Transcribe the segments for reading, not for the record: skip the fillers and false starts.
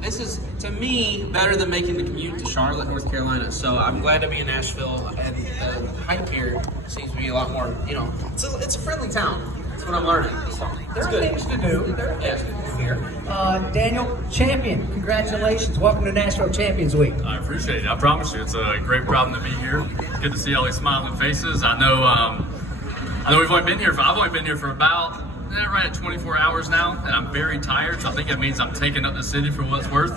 this is, to me, better than making the commute to Charlotte, North Carolina. So I'm glad to be in Nashville, and the hike here seems to be a lot more, it's a friendly town. That's what I'm learning. So There are things to do. There are things to do here. Daniel, champion, congratulations. Welcome to Nashville Champions Week. I appreciate it. I promise you, it's a great problem to be here. It's good to see all these smiling faces. I know I've only been here for about right at 24 hours now, and I'm very tired, so I think that means I'm taking up the city for what it's worth,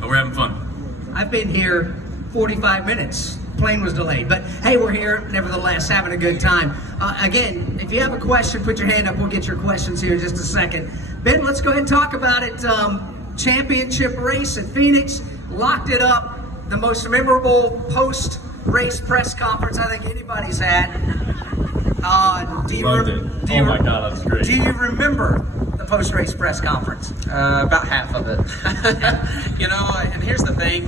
but we're having fun. I've been here 45 minutes. Plane was delayed, but hey, we're here nevertheless, having a good time. Again, if you have a question, put your hand up. We'll get your questions here in just a second. Ben, let's go ahead and talk about it. Championship race at Phoenix, locked it up. The most memorable post-race press conference I think anybody's had. Loved it. Oh my God, that's great. Do you remember the post-race press conference? About half of it. And here's the thing,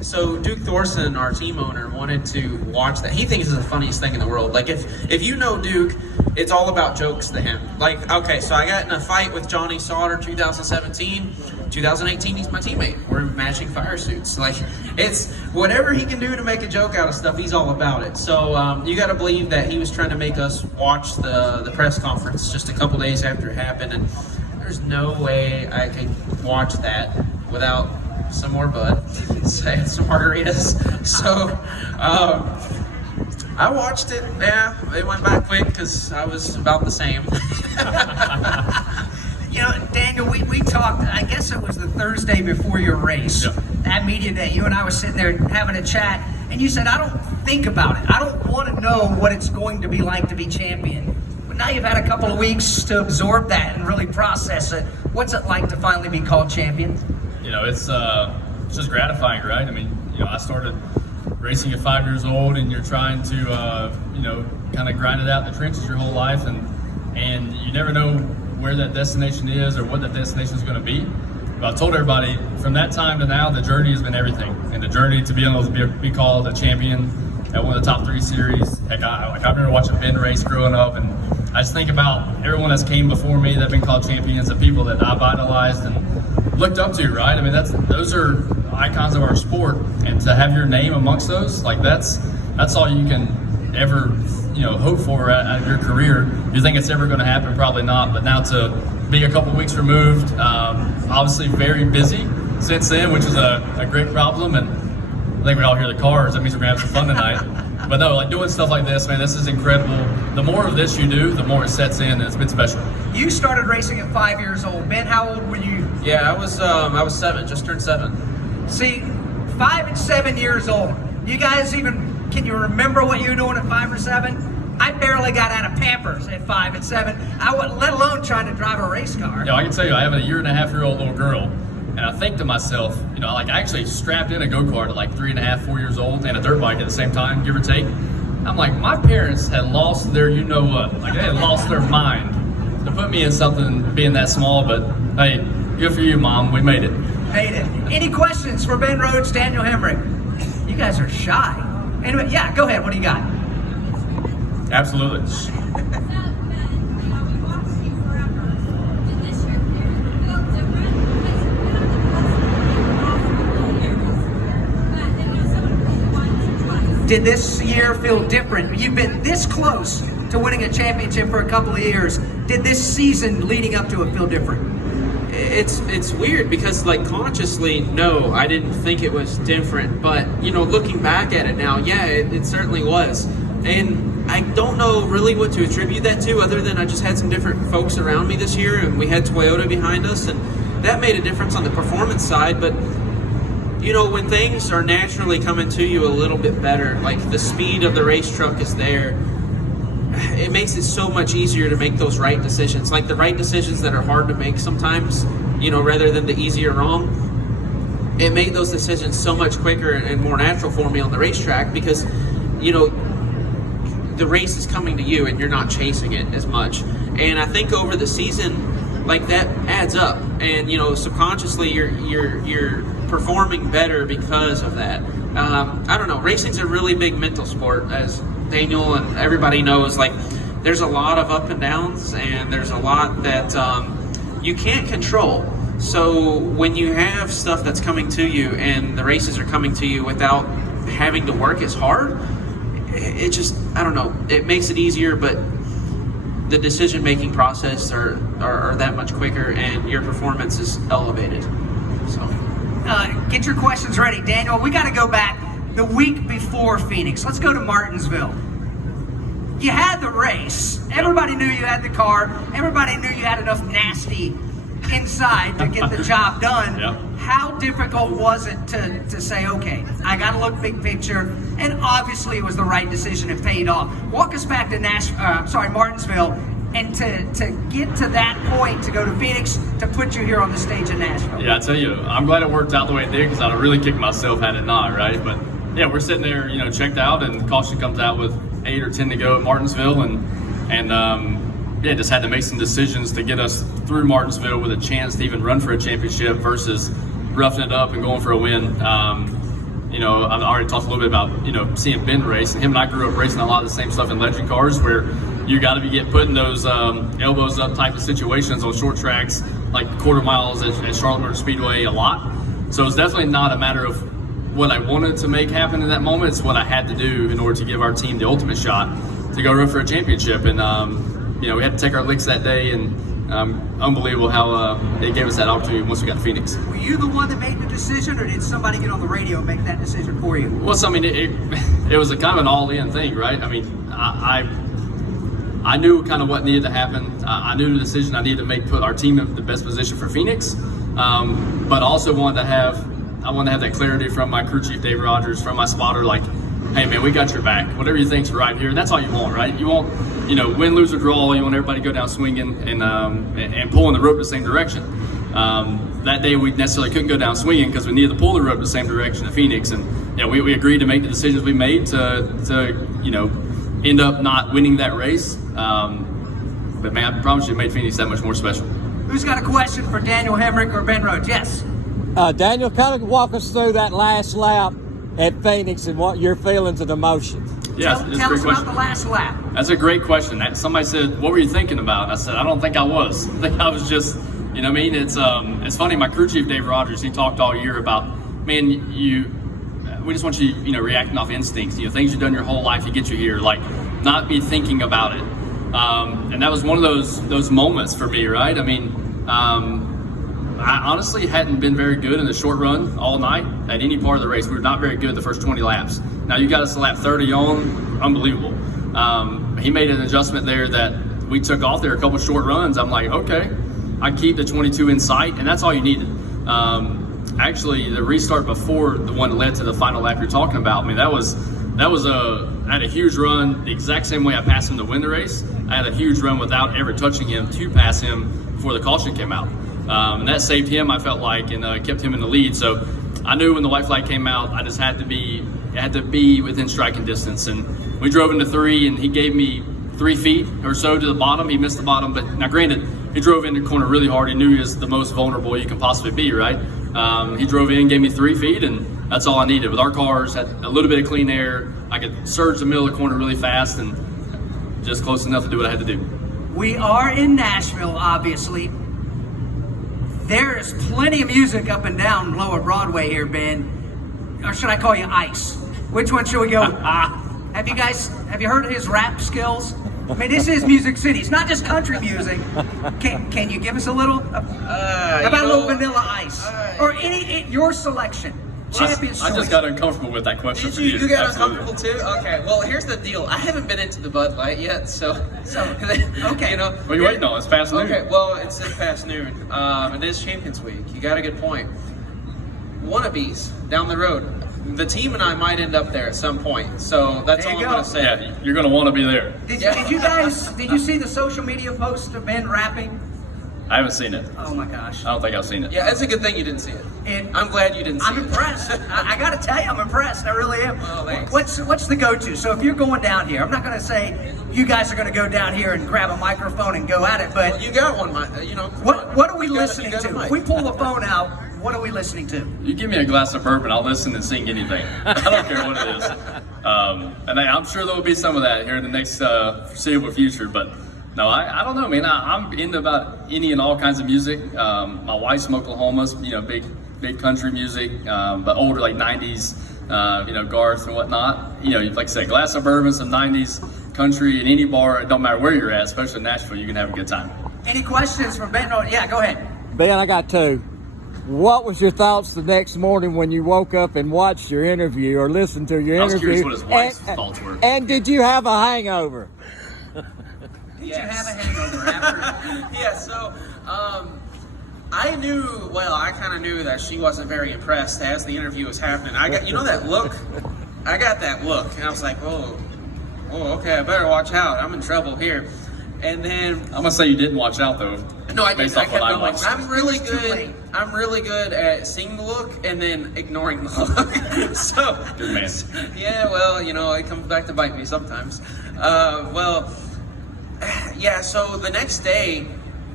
so Duke Thorson, our team owner, wanted to watch that. He thinks it's the funniest thing in the world. Like, if you know Duke, it's all about jokes to him. Like, okay, so I got in a fight with Johnny Sauter 2017. 2018, he's my teammate. We're in matching fire suits. Like, it's whatever he can do to make a joke out of stuff, he's all about it. So you got to believe that he was trying to make us watch the press conference just a couple days after it happened. And there's no way I could watch that without some more bud, say some margaritas. So I watched it. Yeah, it went by quick because I was about the same. Daniel, we talked, I guess it was the Thursday before your race. Yep. At media day, you and I was sitting there having a chat, and you said, I don't think about it. I don't want to know what it's going to be like to be champion. But now you've had a couple of weeks to absorb that and really process it. What's it like to finally be called champion? It's just gratifying, right? I mean, I started racing at 5 years old, and you're trying to, kind of grind it out in the trenches your whole life, and you never know where that destination is or what that destination is going to be. But I told everybody, from that time to now, the journey has been everything, and the journey to be able to be called a champion at one of the top 3 series. Heck, I remember watching Ben race growing up, and I just think about everyone that's came before me that's been called champions, the people that I've idolized and looked up to, right? I mean, those are icons of our sport, and to have your name amongst those, like that's all you can ever, hope for out of your career. You think it's ever going to happen? Probably not. But now to be a couple weeks removed, obviously very busy since then, which is a great problem. And I think we all hear the cars. That means we're gonna have some fun tonight. But no, like doing stuff like this, man, this is incredible. The more of this you do, the more it sets in, and it's been special. You started racing at 5 years old. Ben, how old were you? Yeah, I was 7, just turned 7. See, 5 and 7 years old. You guys can you remember what you were doing at 5 or 7? I barely got out of Pampers at 5 and 7. Let alone trying to drive a race car. I can tell you, I have a 1.5-year-old little girl, and I think to myself, I actually strapped in a go-kart at like 3.5, 4 years old, and a dirt bike at the same time, give or take. I'm like, my parents had lost their you-know-what. Like, they had lost their mind to put me in something being that small, but hey, good for you, Mom. We made it. Made it. Any questions for Ben Rhodes, Daniel Hemrick? You guys are shy. Anyway, yeah, go ahead. What do you got? Absolutely. Did this year feel different? You've been this close to winning a championship for a couple of years. Did this season leading up to it feel different? It's weird because, like, consciously, no, I didn't think it was different. But, looking back at it now, yeah, it certainly was. And I don't know really what to attribute that to, other than I just had some different folks around me this year, and we had Toyota behind us, and that made a difference on the performance side. But when things are naturally coming to you a little bit better, like the speed of the race truck is there, it makes it so much easier to make those right decisions, like the right decisions that are hard to make sometimes, rather than the easy or wrong. It made those decisions so much quicker and more natural for me on the racetrack because, the race is coming to you and you're not chasing it as much. And I think over the season, like, that adds up, and subconsciously you're performing better because of that. I don't know, racing's a really big mental sport, as Daniel and everybody knows. Like, there's a lot of up and downs, and there's a lot that you can't control. So when you have stuff that's coming to you and the races are coming to you without having to work as hard, it just, I don't know, it makes it easier, but the decision-making process are that much quicker and your performance is elevated. So Get your questions ready. Daniel, we got to go back the week before Phoenix. Let's go to Martinsville. You had the race. Everybody knew you had the car. Everybody knew you had enough nasty inside to get the job done. Yep. How difficult was it to say, okay, I got to look big picture, and obviously it was the right decision. It paid off. Walk us back to Martinsville, and to get to that point, to go to Phoenix, to put you here on the stage in Nashville. Yeah, I tell you, I'm glad it worked out the way it did because I'd have really kicked myself had it not, right? But yeah, we're sitting there, checked out, and caution comes out with 8 or 10 to go at Martinsville, and just had to make some decisions to get us through Martinsville with a chance to even run for a championship versus roughing it up and going for a win. I've already talked a little bit about, seeing Ben race, and him and I grew up racing a lot of the same stuff in legend cars where you got to get put in those elbows up type of situations on short tracks, like quarter miles at Charlotte Motor Speedway a lot. So it's definitely not a matter of what I wanted to make happen in that moment. It's what I had to do in order to give our team the ultimate shot to go run for a championship. And, we had to take our licks that day, and unbelievable how they gave us that opportunity once we got to Phoenix. Were you the one that made the decision, or did somebody get on the radio and make that decision for you? Well, so, it was a kind of an all-in thing, right? I knew kind of what needed to happen. I knew the decision I needed to make put our team in the best position for Phoenix, but also wanted to have that clarity from my crew chief, Dave Rogers, from my spotter, like, hey man, we got your back. Whatever you think's right here, and that's all you want, right? You want, win, lose, or draw. You want everybody to go down swinging and pulling the rope the same direction. That day we necessarily couldn't go down swinging because we needed to pull the rope the same direction at Phoenix, and we agreed to make the decisions we made to end up not winning that race. But man, I promise you, it made Phoenix that much more special. Who's got a question for Daniel Hemrick or Ben Rhodes? Yes. Daniel, kind of walk us through that last lap at Phoenix and what your feelings and emotions. Yeah, Tell us about the last lap. That's a great question. Somebody said, "What were you thinking about?" And I said, "I don't think I was. I think I was just, It's funny. My crew chief Dave Rogers, he talked all year about, man, we just want you, reacting off instincts. Things you've done your whole life, you get you here. Like, not be thinking about it. And that was one of those moments for me, right? I honestly hadn't been very good in the short run all night at any part of the race. We were not very good the first 20 laps. Now you got us to lap 30 on, unbelievable. He made an adjustment there that we took off there a couple short runs. I'm like, okay, I keep the 22 in sight, and that's all you needed. Actually, the restart before the one that led to the final lap you're talking about, I had a huge run the exact same way I passed him to win the race. I had a huge run without ever touching him to pass him before the caution came out. And that saved him, I felt like, and kept him in the lead. So I knew when the white flag came out, I just had to be within striking distance. And we drove into 3, and he gave me 3 feet or so to the bottom. He missed the bottom, but now granted, he drove in the corner really hard. He knew he was the most vulnerable you can possibly be, right? He drove in, gave me 3 feet, and that's all I needed. With our cars, had a little bit of clean air. I could surge the middle of the corner really fast, and just close enough to do what I had to do. We are in Nashville, obviously. There is plenty of music up and down Lower Broadway here, Ben. Or should I call you Ice? Which one should we go? Have you heard of his rap skills? This is Music City. It's not just country music. Can you give us a little? About a little Vanilla Ice? Or your selection. Champion's I choice. just got uncomfortable with that question. Did you got uncomfortable too? Okay, well here's the deal. I haven't been into the Bud Light yet, so okay. What are you waiting on? It's past noon. Okay, well it's past noon. It is Champions Week. You got a good point. Wannabes down the road. The team and I might end up there at some point, so that's all I'm going to say. Yeah, you're going to want to be there. Did you see the social media post of Ben rapping? I haven't seen it. Oh my gosh. I don't think I've seen it. Yeah, it's a good thing you didn't see it. And I'm glad you didn't see it. I'm impressed. I got to tell you, I'm impressed. I really am. Oh, thanks. What's the go-to? So if you're going down here, I'm not going to say you guys are going to go down here and grab a microphone and go at it, but Well, you got one, what are we You got listening a to? mic. If we pull the phone out, what are we listening to? You give me a glass of bourbon, I'll listen and sing anything. I don't care what it is. And I'm sure there will be some of that here in the next foreseeable future, but No, I don't know, man. I'm into about any and all kinds of music. My wife's from Oklahoma, big country music, but older, like 90s, Garth and whatnot. Like I said, glass of bourbon, some 90s country in any bar. It don't matter where you're at, especially in Nashville, you can have a good time. Any questions for Ben? Oh, yeah, go ahead. Ben, I got two. What was your thoughts the next morning when you woke up and watched your interview or listened to your I was interview? curious what his wife's thoughts were. And did you have a hangover? Did you have a hangover after? Yeah, so I kind of knew that she wasn't very impressed as the interview was happening. I got, that look. I got that look, and I was like, oh, okay, I better watch out. I'm in trouble here. And then I'm gonna say you didn't watch out though. no, I based didn't. off what I Like, watched. I'm really It was too good. late. I'm really good at seeing the look and then ignoring the look. So Good man. yeah, well, it comes back to bite me sometimes. Yeah, so the next day,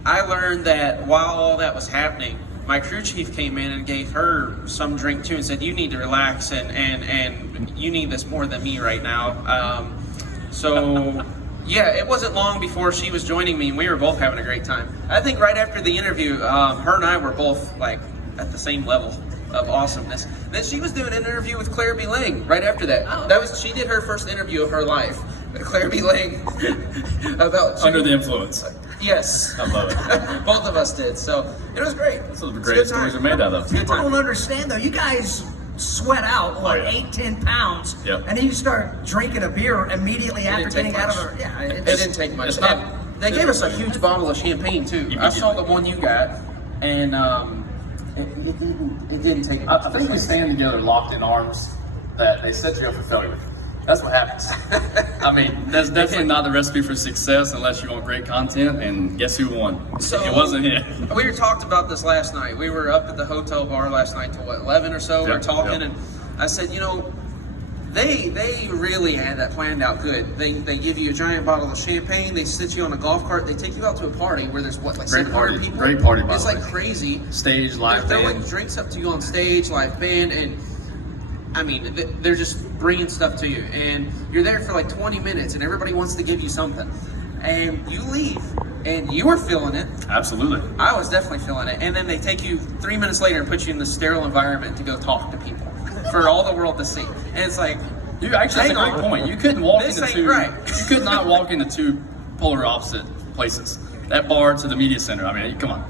I learned that while all that was happening, my crew chief came in and gave her some drink too and said, you need to relax and you need this more than me right now. So yeah, it wasn't long before she was joining me and we were both having a great time. I think right after the interview, her and I were both like at the same level of awesomeness. Then she was doing an interview with Claire B. Lang right after that. Oh. She did her first interview of her life. Claire B. Lang about Under the influence. Yes. I love it. Both of us did. So it was great. That's what the It's a greatest good time. stories are made out of. It's a good People time. don't understand though. You guys sweat out Oh, yeah. 8-10 pounds, Yep. and then you start drinking a beer immediately after didn't take getting out of much. her. Yeah, It didn't take much. it's not- And they gave us a huge bottle of champagne too. I saw the one you got, and it didn't take much. I think we stand together locked in arms that they set you up for failure. That's what happens. I mean, that's definitely not the recipe for success unless you want great content, and guess who won? It wasn't him. We talked about this last night. We were up at the hotel bar last night till 11 or so. We were Yep, talking, yep. and I said, they really had that planned out good. They give you a giant bottle of champagne. They sit you on a golf cart. They take you out to a party where there's like Great 700 party. people. Great party, by It's the like way. crazy. Stage, live They're band. throwing drinks up to you on stage, live band, and I mean, they're just bringing stuff to you. And you're there for like 20 minutes, and everybody wants to give you something. And you leave, and you were feeling it. Absolutely. I was definitely feeling it. And then they take you 3 minutes later and put you in this sterile environment to go talk to people for all the world to see. And it's like, You actually, that's a hang great on. point. You couldn't walk This into ain't two. right. You could not walk into two polar opposite places. That bar to the media center. I mean, come on.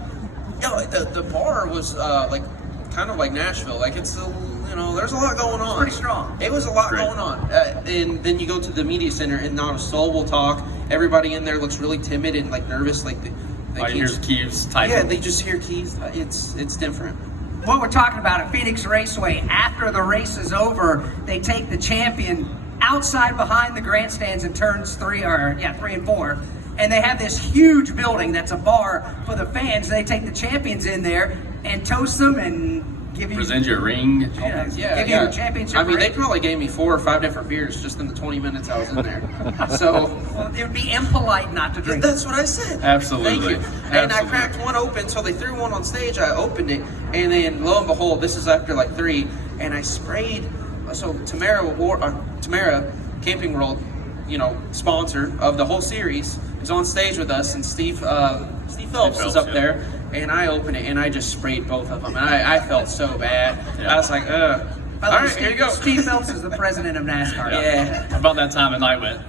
the bar was like kind of like Nashville. Like it's there's a lot going on. Pretty strong. It was a lot Great. going on. And then you go to the media center and not a soul will talk. Everybody in there looks really timid and like nervous. Like they All you hear is Keys typing. yeah, they just hear keys. It's different. What we're talking about at Phoenix Raceway, after the race is over, they take the champion outside behind the grandstands in turns 3 and 4. And they have this huge building that's a bar for the fans. They take the champions in there and toast them and give you Present your ring. give you your championship. I mean, they ring. probably gave me 4 or 5 different beers just in the 20 minutes I was in there. So Well, it would be impolite not to drink. that's what I said. Absolutely. Thank you. And I Absolutely. cracked one open, so they threw one on stage. I opened it, and then lo and behold, this is after like 3, and I sprayed. So Tamara Camping World, sponsor of the whole series, is on stage with us, and Steve Phelps is up yeah. there, and I opened it, and I just sprayed both of them, and I felt so bad. Yeah. I was like, By the all way, right, here you go. Steve Phelps is the president of NASCAR. Yeah. About that time the night went.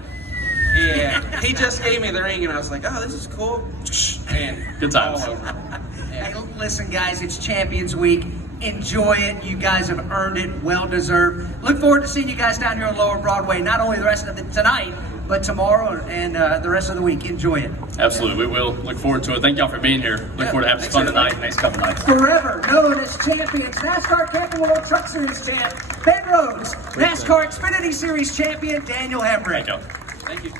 Yeah, he just gave me the ring, and I was like, "Oh, this is cool." And Good times. all over. Yeah. Hey, listen, guys, it's Champions Week. Enjoy it. You guys have earned it. Well deserved. Look forward to seeing you guys down here on Lower Broadway, not only the rest of tonight, but tomorrow and the rest of the week. Enjoy it. Absolutely. We will look forward to it. Thank y'all for being here. Look forward to having some fun tonight, next couple nights. Forever known as champions, NASCAR Camping World Truck Series champ Ben Rhodes, NASCAR Xfinity Series champion Daniel Hemrick. Thank y'all. Thank you.